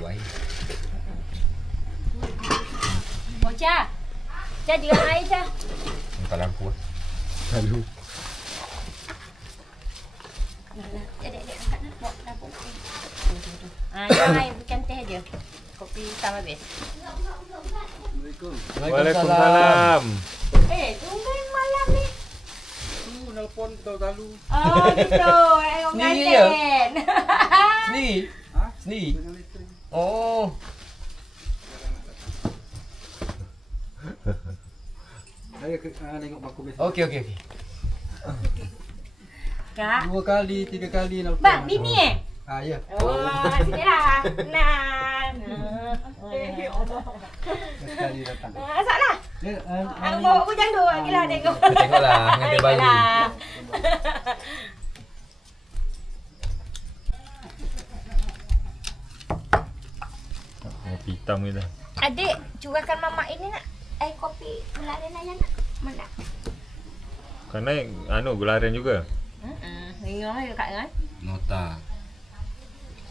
buai. Oh, Cha. Cha juga air, Cha. Minta lampu. Lalu. Dek, angkat nak buat lampu. Jangan air bukan teh je. Kopi hitam habis. Waalaikumsalam. Tungguin malam ni. Nelpon tahu-tahu. Oh, gitu. Orang Sendiri ganten. Sendiri? Ha? Sendiri? Dengan isteri. Oh. Saya tengok baku biasa. Okey. Kak. 2 kali, 3 kali nelpon. Bang, bini Ya. Oh, sini lah. Nah. Sekali datang. Salah. Dia Aku bawa bujang tu. Gila tengok. Tengoklah dengan dia baru. Kopi hitam kita. Adik, curahkan mamak ini nak. Kopi gula aren ayam nak. Mana? Kerana gula aren juga. Ringan aja Kak kan. Nota.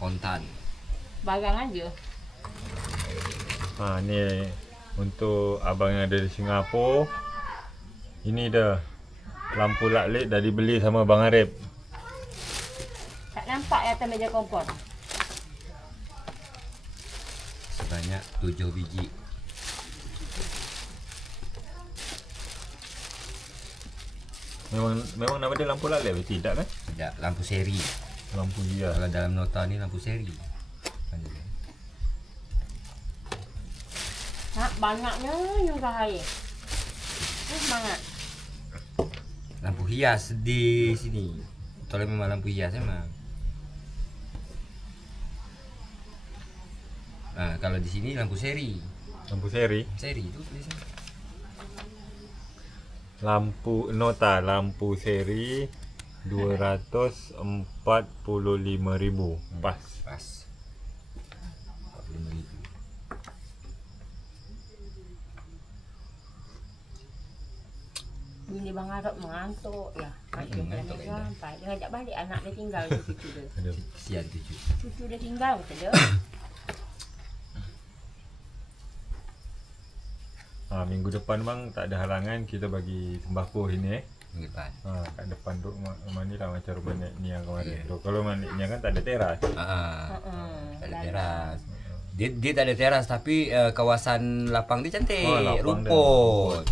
Kontan. Barang aja. Ni untuk abang yang ada di Singapura. Ini dah lampu laklit dah dibeli sama Bang Arif. Tak nampak atas meja kompor. Sebanyak 7 biji. Memang nama dia lampu laklit ke tidak kan? Tidak, lampu seri. Lampu hias. Kalau dalam nota ni lampu seri. Banyaknya nyurah air. Semangat. Lampu hias di sini. Betul memang lampu hias memang. Kalau di sini lampu seri. Lampu seri. Seri tu tulisan. Lampu nota lampu seri 245,000. Pas. Pas. 45,000. Bini Bang Arab mengantuk ya. Mengantuk kan. Sampai dia ajak balik anak dia tinggal cucu dia. Aduh. Kesian tujuh. Cucu dia tinggal betul dia. Minggu depan bang tak ada halangan kita bagi sembako sini Minggu depan. kat depan rumah ni lah macam rumah Nek Nia kemarin. Yeah. So, kalau rumah Nek Nia kan tak ada teras. Tak ada teras. Dia tak ada teras tapi kawasan lapang dia cantik. Lapang Rumput.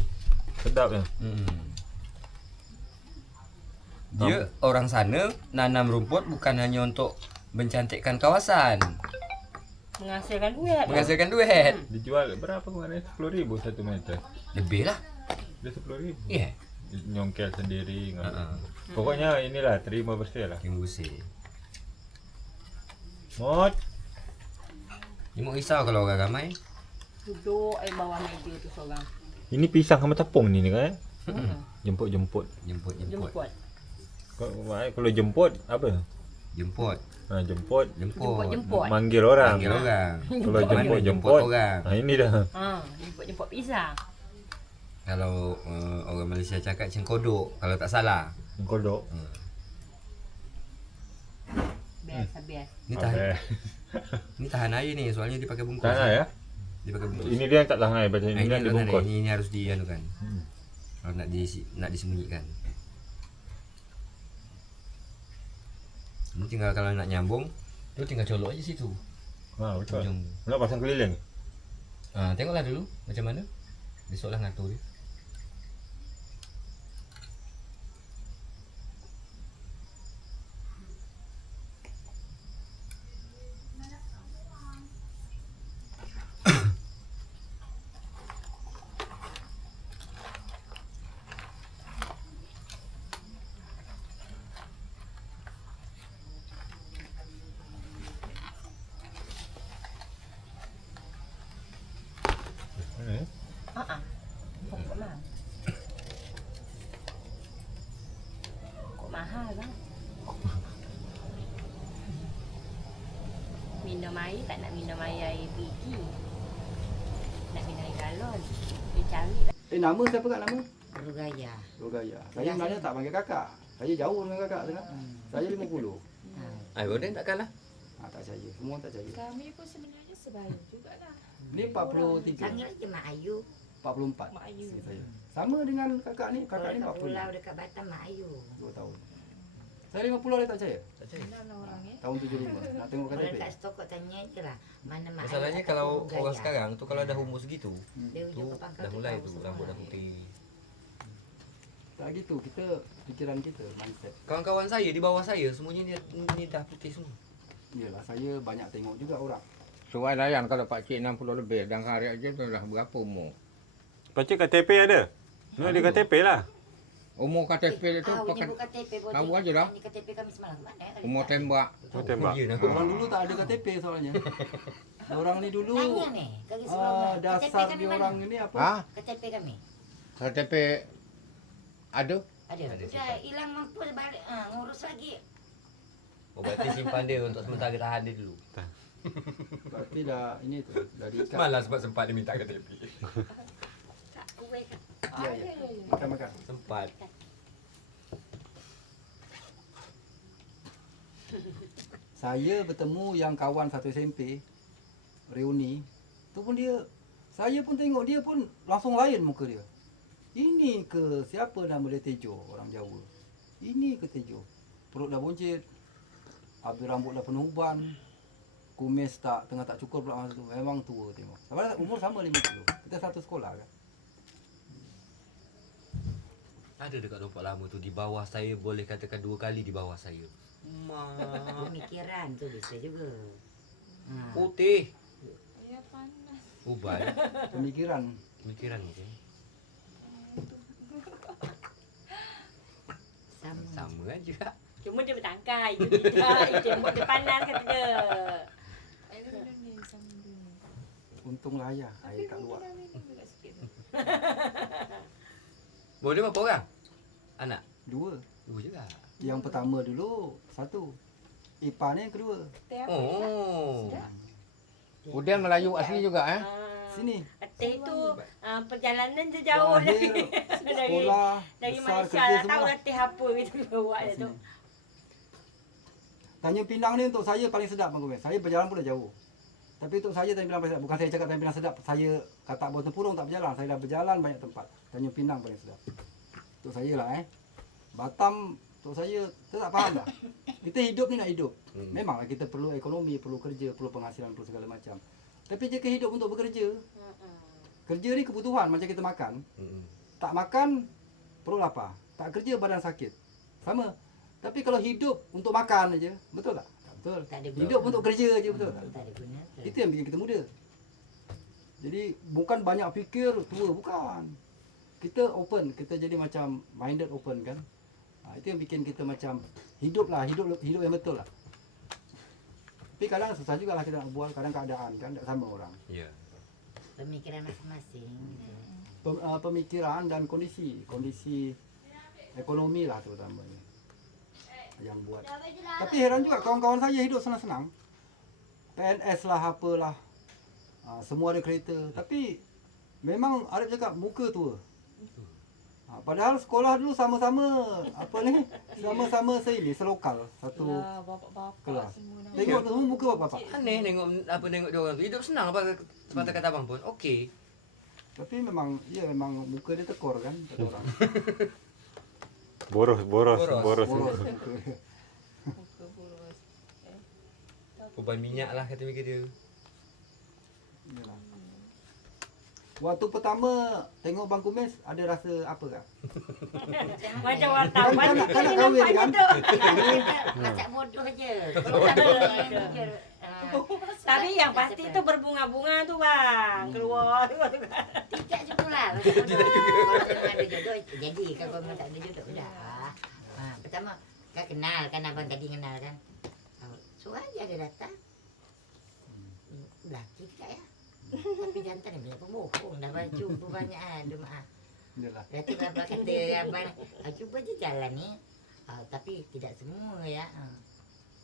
Sedap ya. Dia orang sana nanam rumput bukan hanya untuk mencantikkan kawasan, Menghasilkan duit. duit. Dijual berapa kemarin? 10,000 satu meter. Lebih lah. Dia 10,000. Ya. Nyongkel sendiri. Pokoknya inilah terima bersih lah. Yang bersih. Mot. Ni mau risau kalau orang ramai. Duduk bawah meja tu seorang. Ini pisang sama tepung ni kan? Jemput. Jemput. Kalau jemput apa? Jemput. Jemput. Manggil orang. Kalau jemput orang. Ini dah. Jemput pisang. Kalau orang Malaysia cakap cengkodok kalau tak salah. Kodok. Biasa. Ni tahan. Ni tahan air ni soalnya dia pakai bungkus. Tahan ya? Dia pakai bungkus. Ini dia yang tak tahan air baca ini kan dibungkus. Ini harus dianukan. Kalau nak disembunyikan. Ini tinggal kalau nak nyambung, tu tinggal colok aja situ. Betul. Ujung. Nak pasang keliling. Tengoklah dulu macam mana. Besoklah ngatur dia. Kok mahal bang? Minum air tak nak minum air biji. Nak minum air galon. Dia cari lah. Nama siapa kat nama? Rugaya. Rogaya. Saya sebenarnya tak panggil kakak. Saya jauh dengan kakak sangat. Saya 50. Roden tak kalah. Tak percaya. Semua tak percaya. Kami pun sebenarnya sebaya jugalah. Ni 43. Panggil aja Mak Ayu. 44. Mak Ayu. Isteri saya. Sama dengan kakak ni. Kakak ni Kalau dekat 40. pulau dekat Batam Mak Ayu. 2 tahun. Saya 50 dia tak percaya. Mana orang Tahun 75. Nak tengok Kalau KTP. dekat stok kau tanya je lah. Mana Mak Masalahnya Ayu kalau ataupun orang Gajah. sekarang tu kalau dah umur segitu, Dia tu ujung ke pangkal dah tu mulai tahu tu semua rambut dah lah. putih. Tak gitu. Kita fikiran kita mindset. Kawan-kawan saya di bawah saya semuanya ni dah putih semua. Yalah saya banyak tengok juga orang. Suai layan kalau pakcik 60 lebih dan hari aja tu dah berapa umur? Pakcik KTP ada? No, ada KTP lah. Umur KTP itu Ah, ini pakai bukan KTP boleh. tahu aja dah. Ini KTP kami semalam mana? umur tembak. Oh, tembak. Ya, nak. Orang dulu tak ada KTP soalnya. Orang ni dulu Tanya ni, kaki sebelum dasar dia orang ini apa? Ha? KTP kami. KTP ada? Ada. Sudah hilang mampu balik ngurus lagi. Oh, berarti simpan dia untuk sementara tahan dia dulu. Berarti dah ini tu dah diikat. Malah sebab sempat dia minta KTP. Tak kuih kan. Ya ya. Makan. Sempat. Saya bertemu yang kawan satu SMP reuni tu pun dia, saya pun tengok dia pun langsung lain muka dia. Ini ke siapa nama dia, Tejo, orang Jawa. Ini ke Tejo. Perut dah buncit, habis rambut dah penuh uban, kumis tak tengah tak cukur pula masa tu. Memang tua tengok. Sebab umur sama 50. Kita satu sekolah kan. Ada dekat Lompat Lama tu di bawah saya, boleh katakan 2 kali di bawah saya. Pemikiran tu bisa juga. Putih. Ya panas. Uban. Pemikiran. Pemikiran ni kan. Sama. Sama kan juga. Cuma dia bertangkai. Itu tidak. Itu tembok dia panas kata dia. Air minum ni sama dulu. Untunglah ayah, Tapi air kat mungkin luar. dah minum juga sikit tu. Boleh berapa orang? Anak? 2. 2 juga. Yang pertama dulu 1. Ipar ni yang kedua. Teh apa? Oh. Kemudian Melayu asli juga Ah, Sini. Teh tu perjalanan je jauh Lahir, dari sekolah, dari besar, Malaysia kerja lah. Tahu semua. lah teh apa kita buat dia tu. Tanjung Pinang ni untuk saya paling sedap Bang Gomez. Saya berjalan pun dah jauh. Tapi untuk saya Tanjung Pinang paling sedap. Bukan saya cakap Tanjung Pinang sedap. Saya kata Buah Tempurung tak berjalan. Saya dah berjalan banyak tempat. Tanjung Pinang paling sedap. Untuk saya lah Batam untuk saya tak faham dah. Kita hidup ni nak hidup. Memanglah kita perlu ekonomi, perlu kerja, perlu penghasilan, perlu segala macam. Tapi jika hidup untuk bekerja, kerja ni kebutuhan macam kita makan. Tak makan perut lapar. Tak kerja badan sakit. Sama. Tapi kalau hidup untuk makan aja, betul tak? Tak betul. Tak ada Hidup untuk kerja aja, betul tak? Tak ada guna. Itu yang bikin kita muda. Jadi bukan banyak fikir tua, bukan. Kita open, kita jadi macam minded open kan. Itu yang bikin kita macam hidup yang betul lah. Tapi kadang susah juga lah kita nak buat, kadang keadaan kan tak sama orang. Ya. Pemikiran masing-masing. Pemikiran dan kondisi ekonomi lah terutamanya yang buat. Tapi heran juga kawan-kawan saya hidup senang-senang. PNS lah apalah. Semua ada kereta. Tapi memang Arif cakap muka tua. Padahal sekolah dulu sama-sama sama-sama selokal satu Lah, bapak-bapak kelas. semua nama. Tengok tu muka bapak. Aneh tengok dia orang tu. Hidup senang apa semata kata abang pun. Okey. Tapi memang muka dia tekor kan kata orang. Boros. Boros muka. Muka boros. Uban minyak lah kata mereka dia. Yalah. Waktu pertama tengok Bang Kumis ada rasa apa kak? Macam wartawan Kan tu nak kahwin nampaknya kan? tu. Macam bodoh je. Tapi yang pasti tu berbunga-bunga tu bang. Keluar tu kan. Tidak jugalah. Tidak juga. Kalau memang ada jodoh, jadi. Kalau memang tak ada jodoh, dah. Pertama, kan kenal kan abang tadi kenal kan. Suruh aja dia datang. Lelaki tak ya? Tapi jantan dia banyak pembohong. Dah jumpa banyak maaf. Yalah. Dah tu abang kata abang, cuba je jalan ni. Tapi tidak semua ya.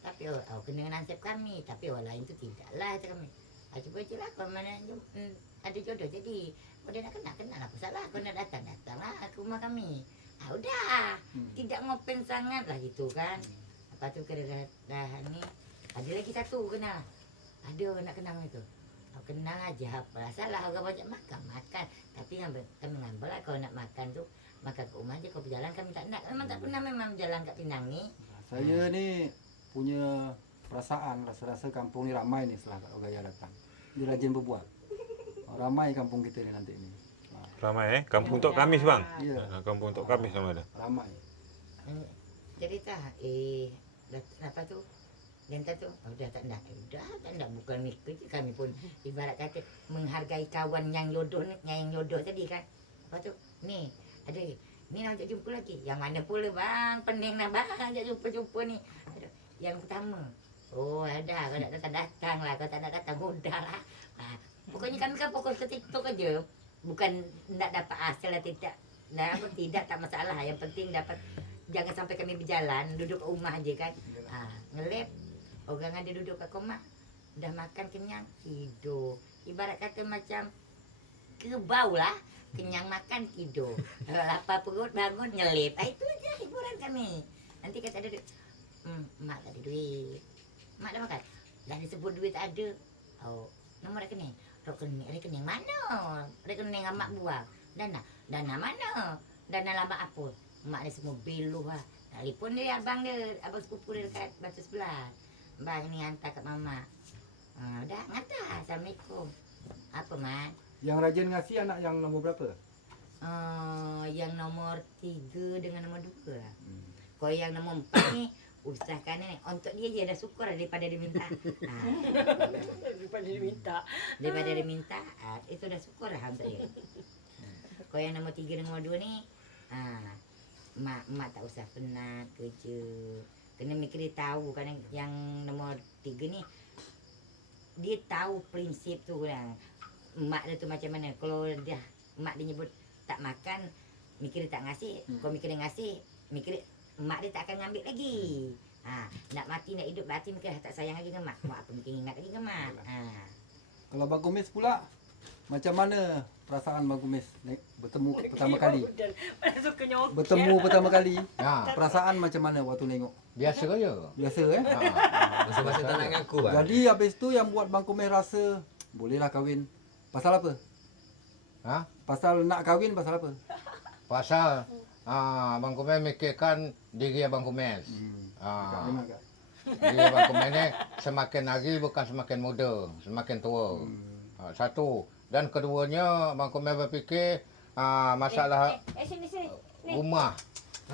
Tapi kena nasib kami. Tapi orang lain tu tidaklah kata kami. Cuba je lah kalau mana ada jodoh jadi. Kalau dia nak kenal apa salah. Kalau nak datang-datanglah ke rumah kami. Udah. Tidak ngopen sangat lah gitu kan. Lepas tu kena dah ni. Ada lagi satu kenal. Ada nak kenal itu. Kenal aja apa salah orang banyak makan. Tapi kami ngambil lah kalau nak makan tu makan ke rumah aja. Kalau berjalan kami tak nak. Memang tak pernah memang berjalan kat Pinang ni. Saya ni punya perasaan rasa-rasa kampung ni ramai ni setelah Kak Rogaya datang. Dia rajin berbuat. Ramai kampung kita ni nanti ni. Ramai kampung Tok Kamis bang. Ya, Kampung Tok Kamis sama ada. ramai. Cerita apa tu? Dan tu dah tak nak. Bukan ni kerja kami pun ibarat kata menghargai kawan yang jodoh tadi kan. Apa tu? Ni ada ni nak jumpa lagi. Yang mana pula bang? Pening lah bang ajak jumpa ni. Yang pertama. Oh ada, kau nak datang lah. Kau tak nak datang mudah lah. Pokoknya kami kan fokus ke TikTok aja. Bukan nak dapat hasil lah tidak. Tidak tak masalah. Yang penting dapat, jangan sampai kami berjalan duduk kat rumah aja kan. Ngelep. Orang ada duduk kat rumah dah makan kenyang tidur. Ibarat kata macam kebau lah. Kenyang makan tidur. Lapar perut bangun ngelep. Itu aja hiburan kami. Nanti kata ada duit. Mak tak ada duit. Mak dah makan. Dah disebut duit tak ada. Oh, nombor rekening. Rekening mana? Rekening mak buang. Dana mana? Dana lama apa? Mak dia semua beluh lah. Telefon dia abang sepupu dia dekat Batu Sebelah. Bang ni hantar kat mama. Dah hantar. Assalamualaikum. Apa mak? Yang rajin ngasih anak yang nombor berapa? Yang nombor 3 dengan nombor 2. Kalau yang nombor 4 ni usahakan ni untuk dia je dah syukur daripada dia minta. Daripada dia minta, itu dah syukur lah untuk dia. Kalau yang nombor 3 dan nombor 2 ni, mak tak usah penat kerja. Kena mikir dia tahu kan yang nombor 3 ni dia tahu prinsip tu lah. Mak dia tu macam mana. Kalau dah mak dia nyebut tak makan, mikir dia tak ngasih. Kalau mikir dia ngasih, mikir dia, mak dia tak akan ngambil lagi. Nak mati nak hidup berarti mikir tak sayang lagi ke mak. Mak apa mungkin ingat lagi ke mak. Kalau Bang Kumis pula, macam mana perasaan Bang Kumis bertemu pertama kali? Bertemu pertama kali, perasaan macam mana waktu nengok? Biasa je. Biasa Masa-masa tak nak ngaku bang. Jadi habis tu yang buat Bang Kumis rasa bolehlah kahwin. Pasal apa? Pasal nak kahwin pasal apa? Pasal Abang Kumis mikirkan diri Abang Kumis. Memang tak? Diri Abang Kumis ni semakin hari bukan semakin muda, semakin tua. Satu. Dan keduanya Abang Kumis berfikir masalah Sini. rumah.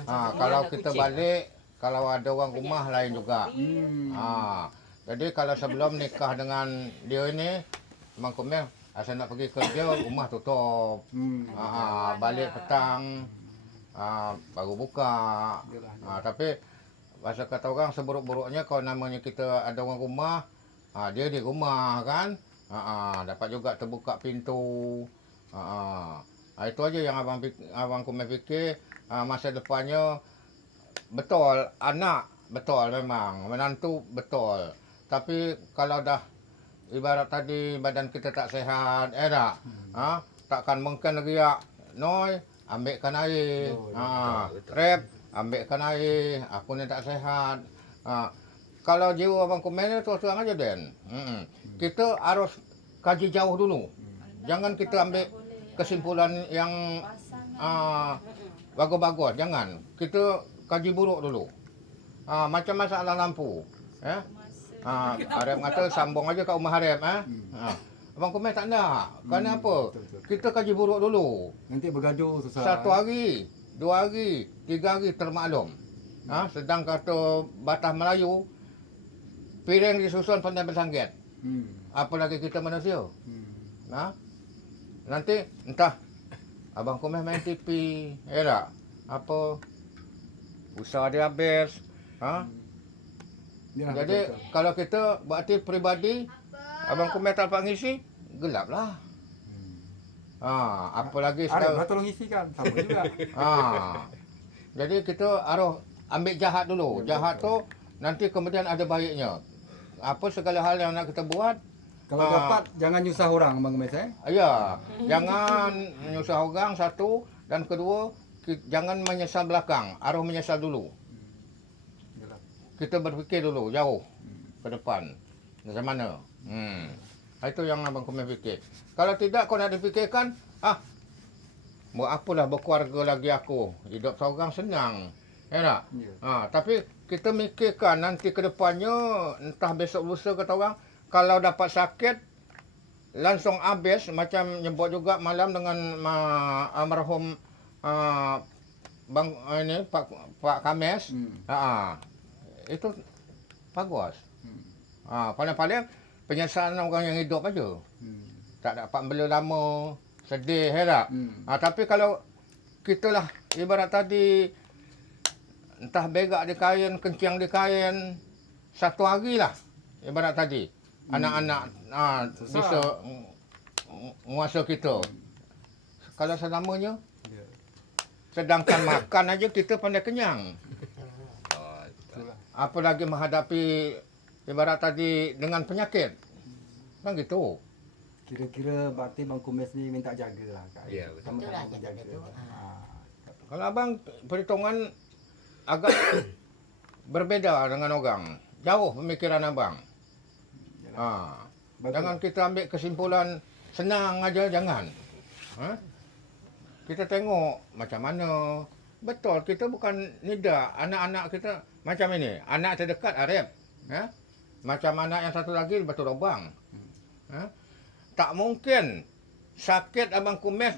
Kalau kita balik, kalau ada orang rumah lain juga. Jadi kalau sebelum nikah dengan dia ini, Abang Kumis asal nak pergi kerja, rumah tutup. Balik petang, baru buka. Tapi bahasa kata orang seburuk-buruknya kalau namanya kita ada orang rumah, dia di rumah kan. Dapat juga terbuka pintu. Itu aja yang abang Kumis fikir. Masa depannya betul anak, betul memang menantu betul. Tapi kalau dah ibarat tadi badan kita tak sihat, takkan mungkin riak, Noi, ambilkan air, rep, ambilkan air, aku ni tak sihat. Kalau jiwa Abang Kumis ni terus terang aja Den. Kita harus kaji jauh dulu. Jangan kita ambil kesimpulan yang bagus-bagus, jangan. Kita kaji buruk dulu. Macam masalah lampu. Harem kata sambung aja kat rumah Harem. Abang Kumis tak nak. Kerana apa? Kita kaji buruk dulu. Nanti bergaduh susah. 1 hari, 2 hari, 3 hari termaklum. Sedang kata Batas Melayu, piring disusun pandai bersanggit. Apalagi kita manusia. Nanti entah Abang Kumis main TV, tak? Apa usaha dia habis. Jadi kalau kita berarti peribadi, Abang Kumis tak dapat ngisi, gelaplah. Apalagi sekarang tolong isikan sama juga. Jadi kita harus ambil jahat dulu. Jahat tu nanti kemudian ada baiknya. Apa segala hal yang nak kita buat, kalau dapat jangan nyusah orang Bang Kumis Ya, jangan nyusah orang satu, dan kedua jangan menyesal belakang, harus menyesal dulu. Kita berfikir dulu jauh. ke depan. Macam mana? Itu yang abang Kumeh fikir. Kalau tidak kau nak dipikirkan, buat apalah berkeluarga lagi aku. Hidup seorang senang. Ya tak? Ya. Tapi kita mikirkan nanti ke depannya, entah besok lusa kata orang, kalau dapat sakit, langsung habis. Macam nyebut juga malam dengan almarhum Bang ini Pak Kames. Itu bagus. Paling-paling penyesalan orang yang hidup aja. Tak dapat bela lama, sedih, ya tak? Tapi kalau kita lah, ibarat tadi, entah begak di kain, kencing di kain, satu hari lah, ibarat tadi. Anak-anak bisa menguasa kita. Kalau selamanya, sedangkan makan aja kita pandai kenyang. Apalagi menghadapi ibarat tadi dengan penyakit. Kan gitu. Kira-kira berarti Bang Kumes ni minta jagalah. Ya, betul. Betul lah jaga tu. Kalau abang perhitungan agak berbeza dengan orang. Jauh pemikiran abang. Jangan kita ambil kesimpulan senang aja, jangan. Kita tengok macam mana. Betul, kita bukan nida. Anak-anak kita macam ini. Anak terdekat Arif. Macam anak yang satu lagi Batu Lubang. Tak mungkin sakit abang Kumes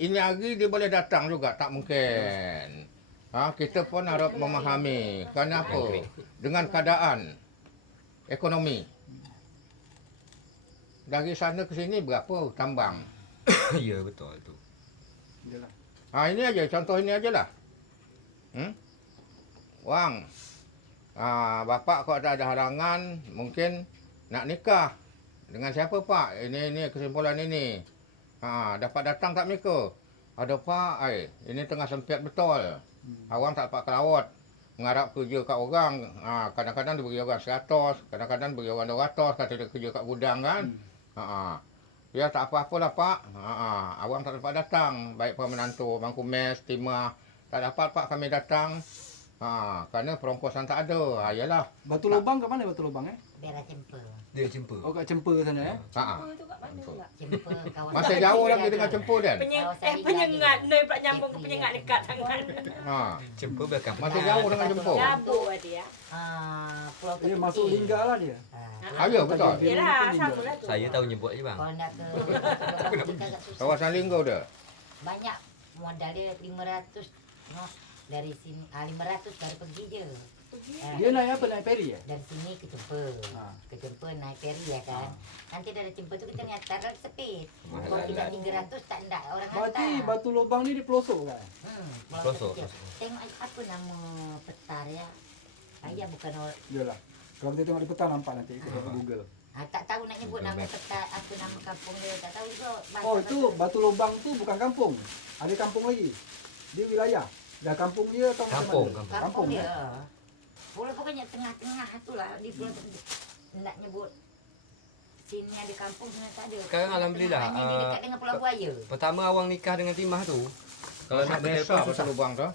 ini hari dia boleh datang juga. Tak mungkin. Kita pun harap memahami. Kenapa? Dengan keadaan ekonomi. Dari sana ke sini berapa tambang? Ya, betul tu. Yalah. Ini aja, contoh ini aja lah. Wang, bapak kalau tak ada halangan, mungkin nak nikah. Dengan siapa pak? Ini kesimpulan ini. Dapat datang tak mereka? Ada pak, ini tengah sempit betul. Awang tak dapat ke laut. Mengharap kerja kat orang. Kadang-kadang dia beri orang 100, kadang-kadang beri orang 200, kata dia kerja kat gudang kan. Ya tak apa-apalah pak. Awang tak dapat datang. Baik Pak Menantu, Bang Kumes, Timah. Tak dapat pak kami datang. Kerana perongkosan tak ada. Yalah. Batu Lubang kat mana Batu Lubang Daerah Cempa. Dia jumpa. Oh kat Cempa sana Cempa tu kat mana pula? Cempa kawasan. Masih jauh lagi dengan Cempa kan? Penyengat. Noi pula nyambung ke penyengat dekat sangat. Jumpa belakang. Masih jauh dengan Cempa. Jabuk dia. Pulau Dia masuk Lingga lah dia. Ya betul. Yelah, sama lah tu. Saya tahu nyebut je bang. Kalau nak ke agak susah. Kawasan Linggo dah. Banyak modal dia 500. Dari sini 500 baru pergi je. Dia naik apa? Naik peri Dari sini ke Cempa. Ke Cempa naik feri ya kan. Nanti dari Cempa tu kita ngantar lagi sepit. Kalau tidak 300 tak ndak orang Berarti hantar. Batu Lubang ni di pelosok kan? Pelosok. Tengok apa nama petar ya. Ayah bukan orang. Yalah. Kalau kita tengok di peta nampak nanti kita tengok Google. Tak tahu nak nyebut nama petar apa nama kampung dia. Tak tahu juga. Oh itu Batu Lubang tu bukan kampung. Ada kampung lagi. Dia wilayah. Dah kampung dia atau macam Kampung, mana? kampung. Kampung dia. kan? Pulau pokoknya tengah-tengah tu lah. Di pulau nak nyebut sini ada kampung sana tak ada. Sekarang alhamdulillah, Tengah-tengah ni dekat dengan Pulau Buaya. Pertama awang nikah dengan Timah tu, kalau nak Desa bertelefon susah. Batu Lubang tu.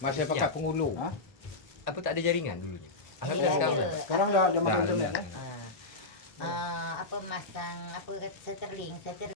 Masih pakai pengulu. Apa tak ada jaringan dulunya? Alhamdulillah Dia sekarang. ada. Sekarang dah masuk Dah, internet dah. eh. Apa masang apa kata Starlink